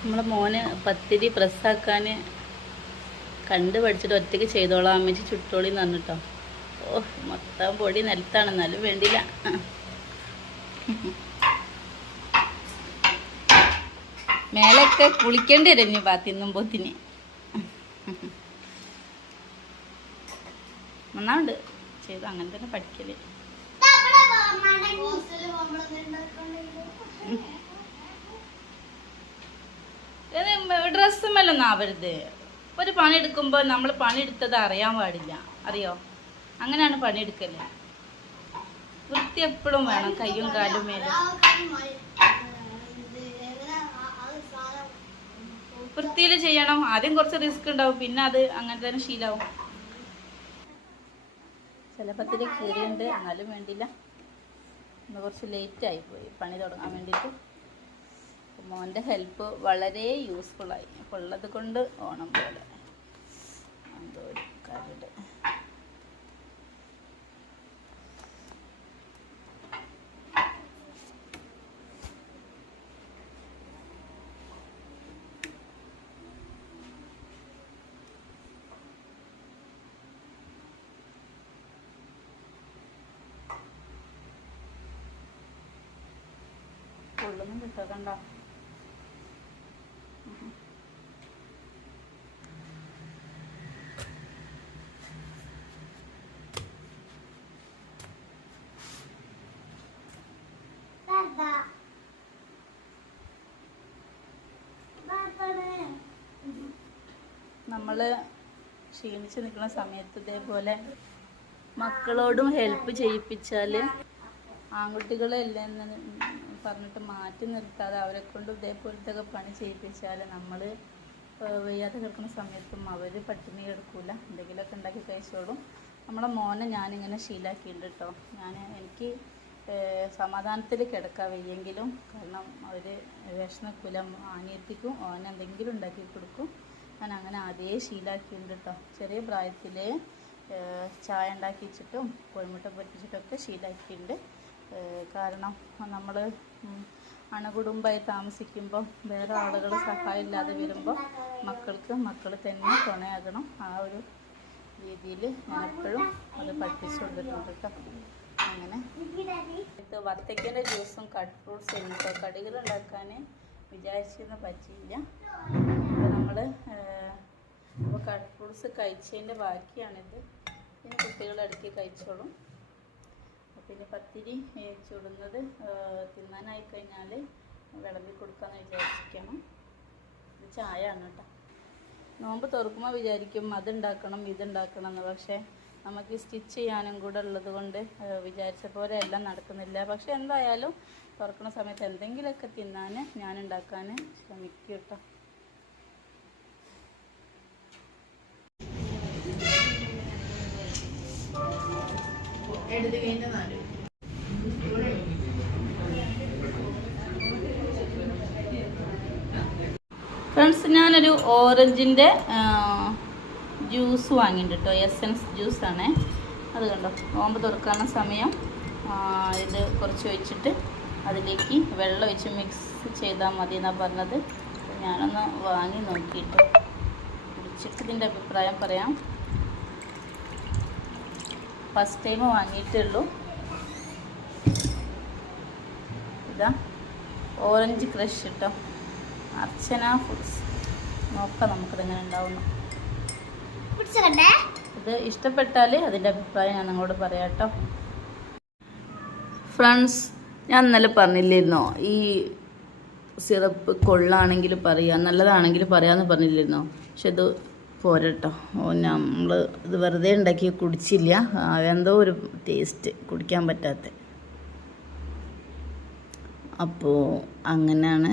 നമ്മളെ മോന് പത്തിരി പ്രസ്സാക്കാൻ കണ്ട് പഠിച്ചിട്ട് ഒറ്റയ്ക്ക് ചെയ്തോളാം അമ്മച്ചി ചുട്ടോളി എന്ന് പറഞ്ഞിട്ടോ. ഓ മൊത്തം പൊടി നിലത്താണ്, എന്നാലും വേണ്ടില്ല. മേലൊക്കെ കുളിക്കേണ്ടി വരും ഇനി തിന്നുമ്പോത്തിന്. നന്നാവുണ്ട് ചെയ്തു, അങ്ങനെ തന്നെ പഠിക്കല്. ഡ്രസ്സുമല്ലൊന്നും ആവരുത്. ഒരു പണിയെടുക്കുമ്പോൾ നമ്മൾ പണിയെടുത്തത് അറിയാൻ പാടില്ല, അറിയോ? അങ്ങനെയാണ് പണിയെടുക്കല്. വൃത്തി എപ്പോഴും വേണം, കയ്യും കാലും മേലും വൃത്തിയിൽ ചെയ്യണം. ആദ്യം കുറച്ച് റിസ്ക് ഉണ്ടാവും, പിന്നെ അത് അങ്ങനെ തന്നെ ശീലമാവും. ചിലപ്പത്തിൽ കീറിയുണ്ട്, എന്നാലും വേണ്ടില്ല. ഇന്ന് കുറച്ച് ലേറ്റായി പോയി പണി തുടങ്ങാൻ വേണ്ടിയിട്ട്. മോൻ്റെ ഹെൽപ്പ് വളരെ യൂസ്ഫുള്ളായി. അപ്പോൾ ഉള്ളത് കൊണ്ട് ഓണം പോലെ എന്തോ ഒരു കാര്യമുണ്ട്. ഉള്ളൊന്നും കിട്ടക്കണ്ട. നമ്മൾ ക്ഷീണിച്ച് നിൽക്കുന്ന സമയത്ത് ഇതേപോലെ മക്കളോടും ഹെൽപ്പ് ചെയ്യിപ്പിച്ചാൽ, ആൺകുട്ടികളെല്ലാം പറഞ്ഞിട്ട് മാറ്റി നിർത്താതെ അവരെ കൊണ്ട് ഇതേപോലത്തെ പണി ചെയ്യിപ്പിച്ചാൽ നമ്മൾ വയ്യാതെ കിടക്കുന്ന സമയത്തും അവർ പട്ടിണി കിടക്കില്ല, എന്തെങ്കിലുമൊക്കെ ഉണ്ടാക്കി കഴിച്ചോളും. നമ്മളെ മോനെ ഞാനിങ്ങനെ ശീലാക്കിയിട്ടുണ്ട് കേട്ടോ. എനിക്ക് സമാധാനത്തിൽ കിടക്കാൻ വയ്യെങ്കിലും, കാരണം അവർ വിഷമക്കില്ല, ആനിയത്തിക്കും ഓൻ എന്തെങ്കിലും ഉണ്ടാക്കി കൊടുക്കും. ഞാൻ അങ്ങനെ ആദ്യമേ ശീലാക്കിയിട്ടുണ്ട് കേട്ടോ. ചെറിയ പ്രായത്തിൽ ചായ ഉണ്ടാക്കി വെച്ചിട്ടും കോഴിമുട്ട പൊരിച്ചിട്ടൊക്കെ ശീലാക്കിയിട്ടുണ്ട്. കാരണം നമ്മൾ അണുകുടുംബമായി താമസിക്കുമ്പോൾ വേറെ ആളുകൾ സഹായം ഇല്ലാതെ വരുമ്പോൾ മക്കൾ തന്നെ തുണയാകണം. ആ ഒരു രീതിയിൽ ഞാൻ എപ്പോഴും അത് പഠിപ്പിച്ചു കൊടുത്തിട്ടുണ്ട് കേട്ടോ. അങ്ങനെ വത്തയ്ക്കൻ്റെ ജ്യൂസും കട്ട് ഫ്രൂട്ട്സും കേട്ടോ കടികൾ ഉണ്ടാക്കാൻ വിചാരിച്ചൊന്നും പറ്റിയില്ല. അപ്പോൾ നമ്മൾ കട്ട് ഫ്രൂട്ട്സ് കഴിച്ചതിൻ്റെ ബാക്കിയാണിത്. പിന്നെ കുട്ടികൾ ഇടയ്ക്ക് കഴിച്ചോളും. പിന്നെ പത്തിരി ചുടുന്നത് തിന്നാനായി കഴിഞ്ഞാൽ വിളമ്പി കൊടുക്കാമെന്ന് വിചാരിക്കണം. ഇത് ചായ ആണ് കേട്ടോ. നോമ്പ് തുറക്കുമ്പോൾ വിചാരിക്കും അതുണ്ടാക്കണം ഇതുണ്ടാക്കണം എന്ന്. പക്ഷേ നമുക്ക് സ്റ്റിച്ച് ചെയ്യാനും കൂടെ ഉള്ളത് കൊണ്ട് വിചാരിച്ച പോലെ എല്ലാം നടക്കുന്നില്ല. പക്ഷെ എന്തായാലും തുറക്കുന്ന സമയത്ത് എന്തെങ്കിലുമൊക്കെ തിന്നാൻ ഞാൻ ഉണ്ടാക്കാൻ ശ്രമിക്കും കേട്ടോ. ഫ്രണ്ട്സ്, ഞാനൊരു ഓറഞ്ചിൻ്റെ ജ്യൂസ് വാങ്ങിയിട്ടുണ്ട് കേട്ടോ. എസൻസ് ജ്യൂസാണ് അത്. കണ്ടോ, നോമ്പ് തുറക്കാനുള്ള സമയം. ഇത് കുറച്ച് ഒഴിച്ചിട്ട് അതിലേക്ക് വെള്ളം ഒഴിച്ച് മിക്സ് ചെയ്താൽ മതി എന്നാണ് പറഞ്ഞത്. ഞാനൊന്ന് വാങ്ങി നോക്കിയിട്ട് കുടിച്ചിട്ട് ഇതിൻ്റെ അഭിപ്രായം പറയാം. ഫസ്റ്റ് ടൈം വാങ്ങിയിട്ടേ ഉള്ളൂ. ഇതാ ഓറഞ്ച് ക്രഷ് കേട്ടോ, അർച്ചന ഫുഡ്സ്. നോക്കാം നമുക്കിതെങ്ങനെ ഉണ്ടാവുന്നു. ഇത് ഇഷ്ടപ്പെട്ടാൽ അതിൻ്റെ അഭിപ്രായം ഞാൻ നിങ്ങളോട് പറയാം കേട്ടോ. ഫ്രണ്ട്സ്, ഞാൻ ഇന്നലെ പറഞ്ഞില്ലായിരുന്നോ ഈ സിറപ്പ് കൊള്ളാണെങ്കിൽ പറയാം, നല്ലതാണെങ്കിൽ പറയാമെന്ന് പറഞ്ഞില്ലായിരുന്നോ? പക്ഷെ ഇത് പോരട്ടോ. നമ്മൾ ഇത് വെറുതെ ഉണ്ടാക്കി കുടിച്ചില്ല. എന്തോ ഒരു ടേസ്റ്റ്, കുടിക്കാൻ പറ്റാത്ത. അപ്പോൾ അങ്ങനെയാണ്